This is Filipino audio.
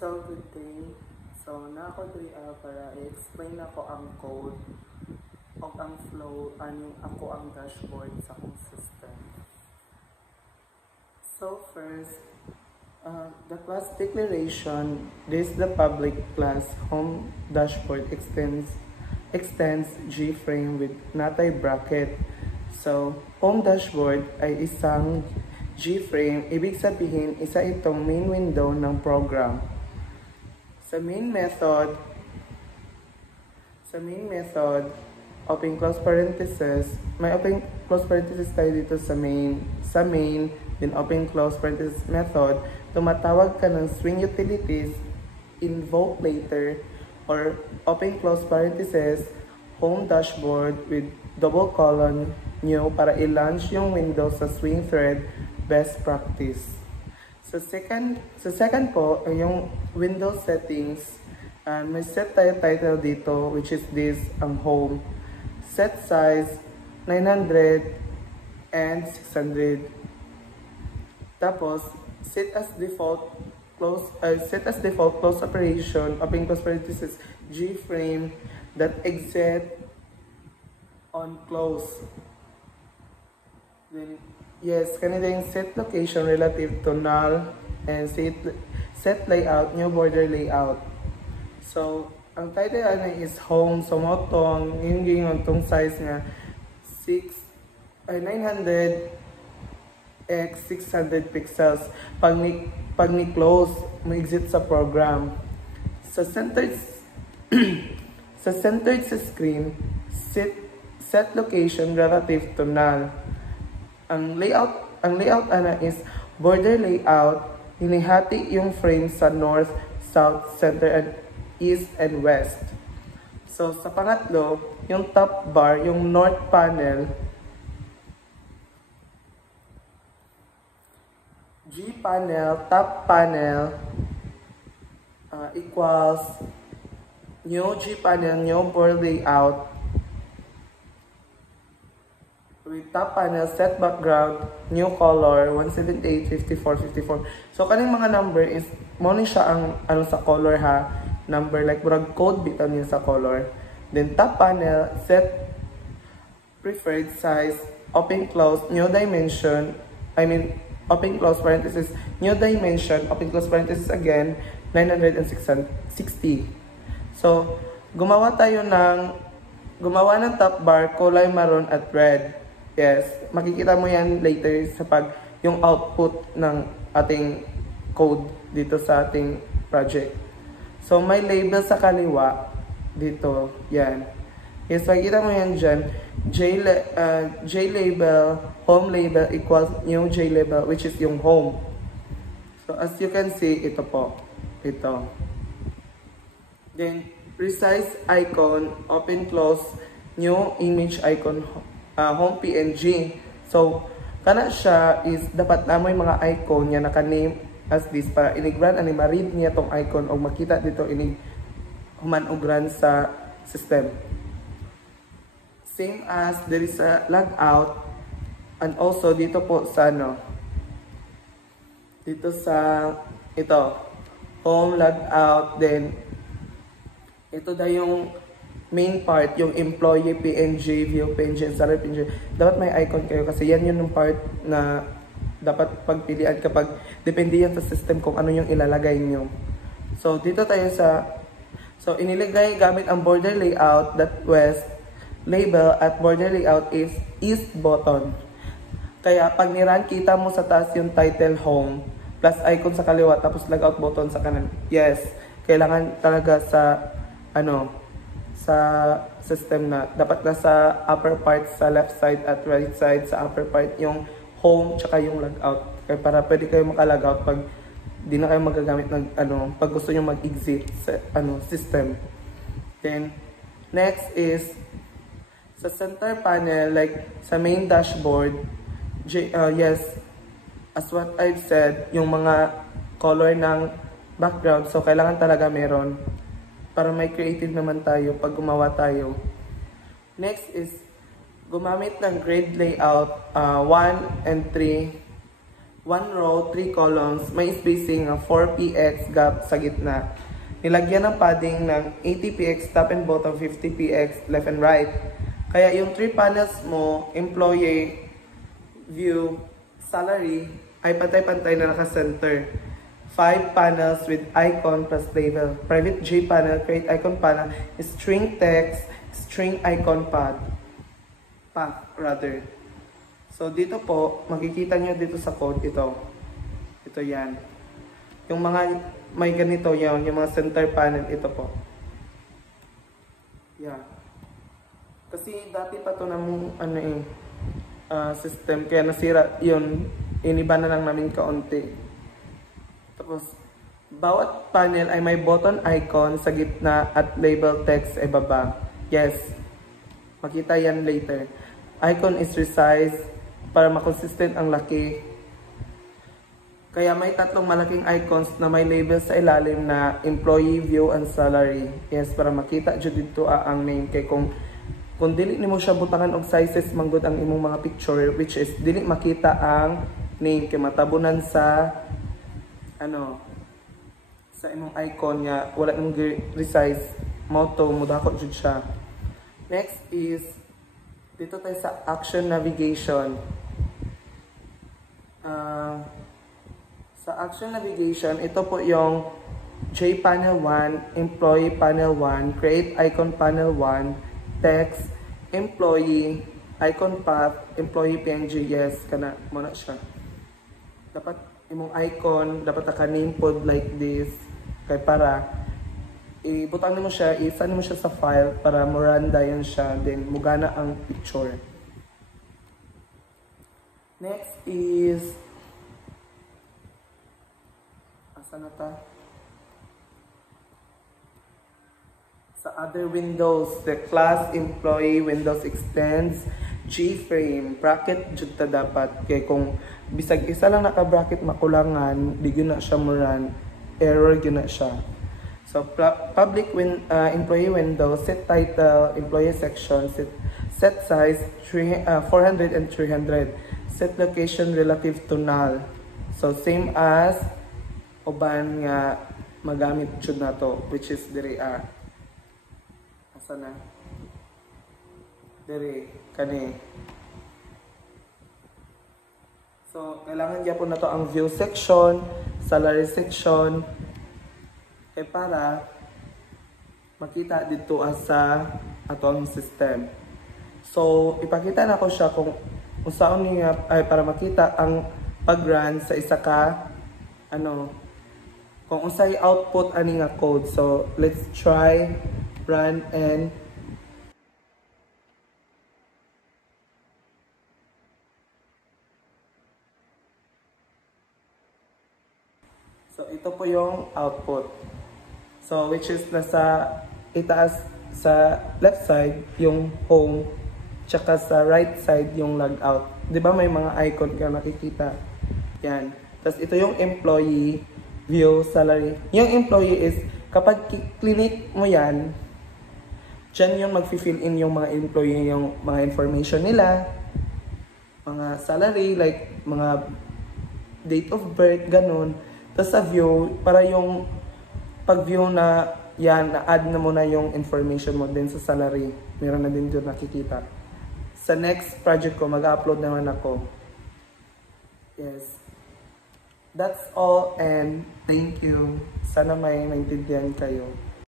So, good day. So, na ako para i-explain ako ang code o ang flow, aning ako ang dashboard sa akong system. So, first, the class declaration, this the public class home dashboard extends G-frame with natay bracket. So, home dashboard ay isang G-frame, ibig sabihin isa itong main window ng program. Sa main method, open close parenthesis, may open close parenthesis tayo dito sa main, then open close parenthesis method, tumatawag ka ng swing utilities, invoke later, or open close parenthesis, home dashboard with double colon, new, para i-launch yung window sa swing thread, best practice. Sa second po, yung window settings, may set tayo title dito, which is this, ang home. Set size, 900 and 600. Tapos, set as default close operation, open close parenthesis, G-frame that exit on close. Then, yes, kanina yung set location relative to null and set layout, new border layout. So, ang title is home. So, motong, yung tong size nga 900 x 600 pixels. Pag ni close, mo exit sa program. Sa centered sa screen, set location relative to null. Ang layout is border layout, hinihati yung frame sa north, south, center, and east and west. So sa pangatlo, yung top bar, yung north panel, G panel, top panel equals new G panel, new border layout, with top panel, set background, new color, 178, 54, 54. So, kaning mga number is, mo ni siya ang sa color ha, number, like, murag code bitaw niya sa color. Then, top panel, set preferred size, open close, new dimension, open close parenthesis, new dimension, open close parenthesis again, 960. So, gumawa ng top bar, kulay maroon at red. Yes, makikita mo yan later sa yung output ng ating code dito sa ating project. So, may label sa kaliwa dito, yan. Yes, makikita mo yan dyan. J label, home label equals new J label, which is yung home. So, as you can see, ito po. Ito. Then, resize icon, open close, new image icon, home PNG. So, kana siya is dapat namoy mga icon niya naka-name as this para inigran ani ma-read niya tong icon o makita dito inig human-ugran sa system. Same as there is a logout and also dito po sa dito sa ito home logout, then ito da yung main part, yung employee PNG, view PNG, and salary PNG. Dapat may icon kayo kasi yan yung part na dapat pagpilian kapag depende yan sa system kung ano yung ilalagay nyo. So, dito tayo so iniligay gamit ang border layout that west label at border layout is east button. Kaya pag ni-run, kita mo sa taas yung title home plus icon sa kaliwa tapos logout button sa kanan. Yes, kailangan talaga sa sa system na dapat nasa upper part sa left side at right side sa upper part yung home tsaka yung logout. Kaya para pwede kayo maka-logout pag di na kayo magagamit ng pag gusto niyo mag-exit sa system. Then next is sa center panel, like sa main dashboard, yes, as what I've said, yung mga color ng background, so kailangan talaga meron para may creative naman tayo pag gumawa tayo. Next is gumamit ng grid layout 1 and 3 1 row, 3 columns, may spacing ng 4px gap sa gitna. Nilagyan ng padding ng 80px top and bottom, 50px left and right. Kaya yung 3 panels mo, employee, view, salary, ay pantay-pantay na naka-center. 5 panels with icon plus label. Private J panel, create icon panel, string text, string icon path rather. So dito po, makikita nyo dito sa code ito. Ito yan. Yung mga may ganito yan, yung mga center panel, ito po. Yeah. Kasi dati pa to ng system, kaya nasira yun, iniba na lang namin kaunti. Tapos, bawat panel ay may button icon sa gitna at label text sa ibaba. Yes, makita yan later. Icon is resized para makonsistent ang laki. Kaya may 3 malaking icons na may label sa ilalim na employee, view, and salary. Yes, para makita dyan dito ang name. Kaya kung dili nimo siya butangan og sizes manggod ang imong mga picture, which is dili makita ang name kay matabunan sa sa imong icon niya, wala nang resize, motto mudakot jud siya. Next is dito tayo sa action navigation. Sa action navigation, ito po yung J panel 1, employee panel 1, create icon panel 1, text, employee, icon path, employee PNG, yes, kana mo na siya. Dapat imong icon, dapat naka-name pod like this, kay para ibutang mo siya, i-send mo siya sa file para mo-randa yan siya, then mugana ang picture. Next is asa na ta? Sa other windows, the class employee windows extends G-frame, bracket jud ta dapat. Kaya kung bisag isa lang naka-bracket makulangan, di gyud na siya mo-run, error gyud na siya. So public employee window, set title, employee section, set size 400 and 300, set location relative to null. So same as uban nga magamit jud nato, which is diri asa na diri kani. So kailangan gyapon nato ang view section, salary section, kay para makita dito sa atong system. So ipakita na ko siya kung saan niya ay para makita ang pag-run sa isa ka kung unsay output ani nga code. So let's try run and so ito po yung output. So which is nasa itaas sa left side yung home, tsaka sa right side yung logout. 'Di ba may mga icon ka nakikita? Yan. Tapos ito yung employee, view, salary. Yung employee is kapag clinic mo yan, dyan yung mag-fill in yung mga employee, yung mga information nila, mga salary, like mga date of birth, ganun. Tapos sa view, para yung pag-view na yan, na-add na mo na yung information mo din sa salary. Meron na din doon nakikita. Sa next project ko, mag-upload naman ako. Yes. That's all and thank you. Sana may naintindihan kayo.